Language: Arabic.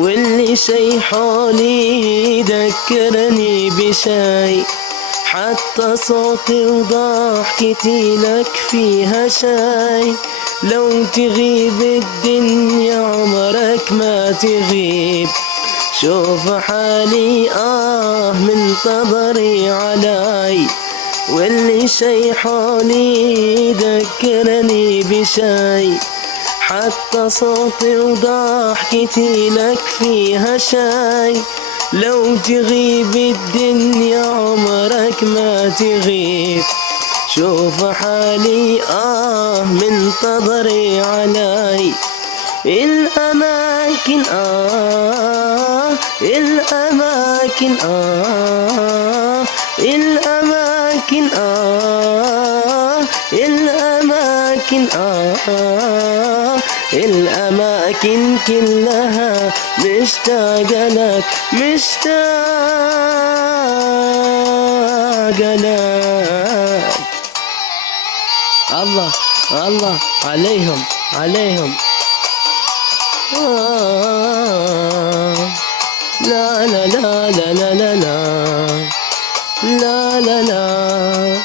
واللي شي حولي يذكرني بشي، حتى صوتي وضحكتي لك فيها شي. لو تغيب الدنيا عمرك ما تغيب، شوف حالي منتظري علي. واللي شي حولي يذكرني بشي، حتى صوتي وضحكتي لك فيها شي. لو تغيب الدنيا عمرك ما تغيب، شوف حالي منتظري علي. الأماكن الأماكن الأماكن الأماكن الأماكن كلها مشتاقة لك، مشتاقة لك. الله الله عليهم عليهم. لا لا لا لا لا لا لا لا لا.